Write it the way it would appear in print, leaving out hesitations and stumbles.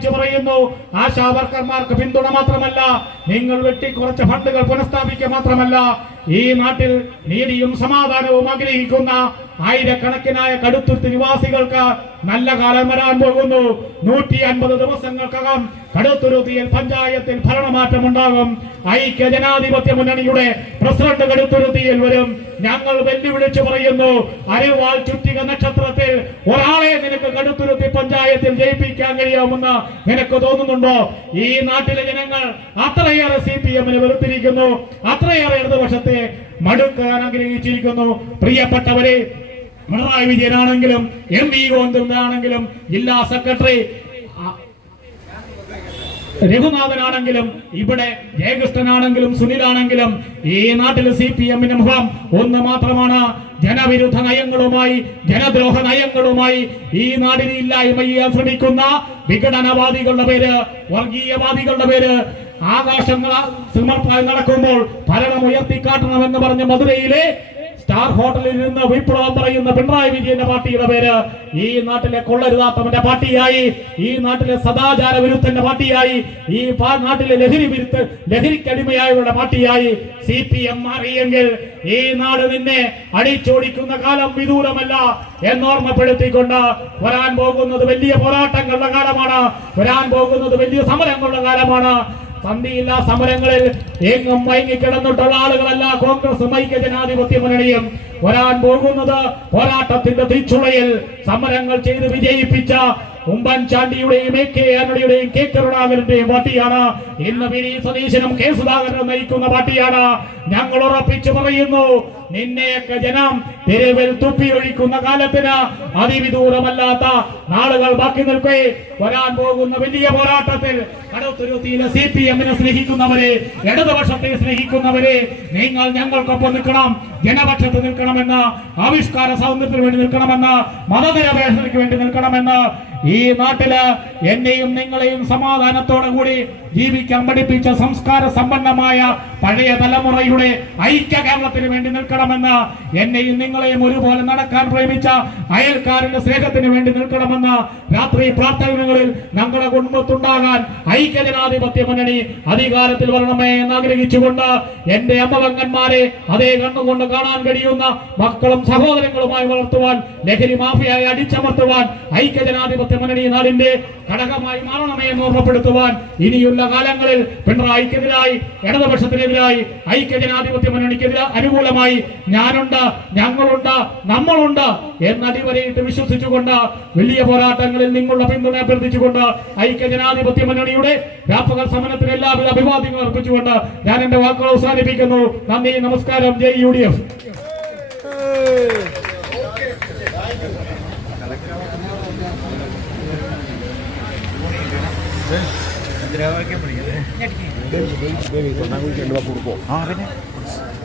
ഉറപ്പിച്ചു പറയുന്നു. ആശാവർക്കർമാർക്ക് പിന്തുണ മാത്രമല്ല, നിങ്ങൾ വെട്ടിക്കുറച്ച ഫണ്ടുകൾ പുനഃസ്ഥാപിക്കുക മാത്രമല്ല, ഈ നാട്ടിൽ നീതിയും സമാധാനവും ആഗ്രഹിക്കുന്ന ആയിരക്കണക്കിനായ കടുത്തുരുത്തി നിവാസികൾക്ക് നല്ല കാലം വരാൻ പോകുന്നു. 150 ദിവസങ്ങൾക്കകം കടുത്തുരുത്തിയിൽ പഞ്ചായത്തിൽ ഭരണമാറ്റമുണ്ടാകും. ഐക്യ ജനാധിപത്യ മുന്നണിയുടെ പ്രസിഡന്റ് കടുത്തുരുത്തിയിൽ വരും. ഞങ്ങൾ വെല്ലുവിളിച്ചു പറയുന്നു, അരിവാൾ ചുറ്റിക നക്ഷത്രത്തിൽ ഒരാളെ നിനക്ക് കടുത്തുരുത്തി പഞ്ചായത്തിൽ ജയിപ്പിക്കാൻ കഴിയാമെന്ന് നിനക്ക് തോന്നുന്നുണ്ടോ? ഈ നാട്ടിലെ ജനങ്ങൾ അത്രയേറെ CPM-ന് വെറുത്തിരിക്കുന്നു, അത്രയേറെ ഇടതുപക്ഷത്തെ മടുക്കാൻ ആഗ്രഹിച്ചിരിക്കുന്നു. പ്രിയപ്പെട്ടവരെ, പിണറായി വിജയനാണെങ്കിലും MV ഗോവിന്ദനാണെങ്കിലും ജില്ലാ സെക്രട്ടറി രഘുനാഥനാണെങ്കിലും ഇവിടെ ജയകൃഷ്ണനാണെങ്കിലും സുനിലാണെങ്കിലും ഈ നാട്ടിൽ CPM-ന്റെ മുഖം ഒന്ന് മാത്രമാണ്. ജനവിരുദ്ധ നയങ്ങളുമായി, ജനദ്രോഹ നയങ്ങളുമായി ഈ നാടിനെ ഇല്ലായ്മ ചെയ്യാൻ ശ്രമിക്കുന്ന വിഘടനവാദികളുടെ പേര്, വർഗീയവാദികളുടെ പേര് ആകാശങ്ങൾ സമർപ്പായി നടക്കുമ്പോൾ ഭരണം ഉയർത്തിക്കാട്ടണമെന്ന് പറഞ്ഞ മധുരയിലെ സ്റ്റാർ ഹോട്ടലിൽ നിന്ന് വിപ്ലവം പറയുന്ന പിണറായി വിജയന്റെ പാർട്ടിയുടെ പേര് ഈ നാട്ടിലെ കൊള്ളരുതാത്തവന്റെ പാർട്ടിയായി, ഈ നാട്ടിലെ സദാചാര വിരുദ്ധന്റെ പാർട്ടിയായി, ഈ നാട്ടിലെ ലഹരിക്കടിമയായവരുടെ പാർട്ടിയായി CPM മാറിയെങ്കിൽ ഈ നാട് നിന്നെ അടിച്ചോടിക്കുന്ന കാലം വിദൂരമല്ല എന്നോർമ്മപ്പെടുത്തിക്കൊണ്ട് വരാൻ പോകുന്നത് വലിയ പോരാട്ടങ്ങളുടെ കാലമാണ്, വരാൻ പോകുന്നത് വലിയ സമരങ്ങളുടെ കാലമാണ്. സന്ധിയില്ല സമരങ്ങളിൽ എങ്ങും മയങ്ങിക്കിടന്നിട്ടുള്ള ആളുകളല്ല കോൺഗ്രസും ഐക്യ ജനാധിപത്യ മുന്നണിയും. വരാൻ പോകുന്നത് പോരാട്ടത്തിന്റെ തീച്ചുളയിൽ സമരങ്ങൾ ചെയ്ത് വിജയിപ്പിച്ച ഉമ്മൻചാണ്ടിയുടെയും AK ആന്റണിയുടെയും K കരുണാകരന്റെയും പാർട്ടിയാണ്. ഇന്ന് വി സതീശനും K സുധാകരനും നയിക്കുന്ന പാർട്ടിയാണ്. ഞങ്ങൾ ഉറപ്പിച്ചു പറയുന്നു, നിന്നെയൊക്കെ ജനം തെരുവിൽ തുപ്പിയൊഴിക്കുന്ന കാലത്തിന് അതിവിദൂരമല്ലാത്ത നാളുകൾ ബാക്കി നിൽക്കേ. വരാൻ പോകുന്ന വലിയ പോരാട്ടത്തിൽ കടുത്തുരുത്തിയിലെ CPM-നെ സ്നേഹിക്കുന്നവരെ, ഇടതുപക്ഷത്തെ സ്നേഹിക്കുന്നവരെ, നിങ്ങൾ ഞങ്ങൾക്കൊപ്പം നിൽക്കണം, ജനപക്ഷത്ത് നിൽക്കണമെന്ന്, ആവിഷ്കാര സ്വാതന്ത്ര്യത്തിന് വേണ്ടി നിൽക്കണമെന്ന്, മതനിരപേക്ഷതയ്ക്ക് വേണ്ടി നിൽക്കണമെന്ന്, ഈ നാട്ടില് എന്നെയും നിങ്ങളെയും സമാധാനത്തോടു കൂടി ജീവിക്കാൻ പഠിപ്പിച്ച സംസ്കാര സമ്പന്നമായ പഴയ തലമുറയുടെ ഐക്യ കേരളത്തിന് വേണ്ടി നിൽക്കണമെന്ന്, എന്നെയും നിങ്ങളെയും ഒരുപോലെ നടക്കാൻ പ്രേമിച്ച അയൽക്കാരന്റെ സ്നേഹത്തിന് വേണ്ടി നിൽക്കണമെന്ന്, രാത്രി പ്രാർത്ഥനകളിൽ ഞങ്ങളുടെ കുടുംബത്തുണ്ടാകാൻ ഐക്യ ജനാധിപത്യ മുന്നണി അധികാരത്തിൽ വരണമേ എന്നാഗ്രഹിച്ചുകൊണ്ട് എന്റെ അമ്മവങ്ങന്മാരെ അതേ കണ്ണുകൊണ്ട് കാണാൻ കഴിയുന്ന മക്കളും സഹോദരങ്ങളുമായി വളർത്തുവാൻ, ലഹരി മാഫിയായി അടിച്ചമർത്തുവാൻ ഐക്യ ജനാധിപത്യ മുന്നണി നാടിന്റെ ഘടകമായി മാറണമേ എന്ന് ഓർമ്മപ്പെടുത്തുവാൻ, ഇനിയുള്ള കാലങ്ങളിൽ പിണറായിക്കെതിരായി, ഇടതുപക്ഷത്തിനെതിരായി, ഐക്യ ജനാധിപത്യ മുന്നണിക്കെതിരെ അനുകൂലമായി ഞാനുണ്ട്, ഞങ്ങളുണ്ട്, നമ്മളുണ്ട് എന്നടിവരയിട്ട് വിശ്വസിച്ചുകൊണ്ട് വലിയ പോരാട്ടങ്ങളിൽ നിങ്ങളുടെ പിന്തുണ അഭ്യർത്ഥിച്ചുകൊണ്ട് ഐക്യ ജനാധിപത്യ മുന്നണിയുടെ വ്യാപക സമരത്തിന് എല്ലാവിധ അഭിവാദ്യങ്ങൾ അർപ്പിച്ചുകൊണ്ട് ഞാൻ എന്റെ വാക്കുകൾ അവസാനിപ്പിക്കുന്നു. നന്ദി, നമസ്കാരം. ജയ് UDF. Baby, con algo que lo va a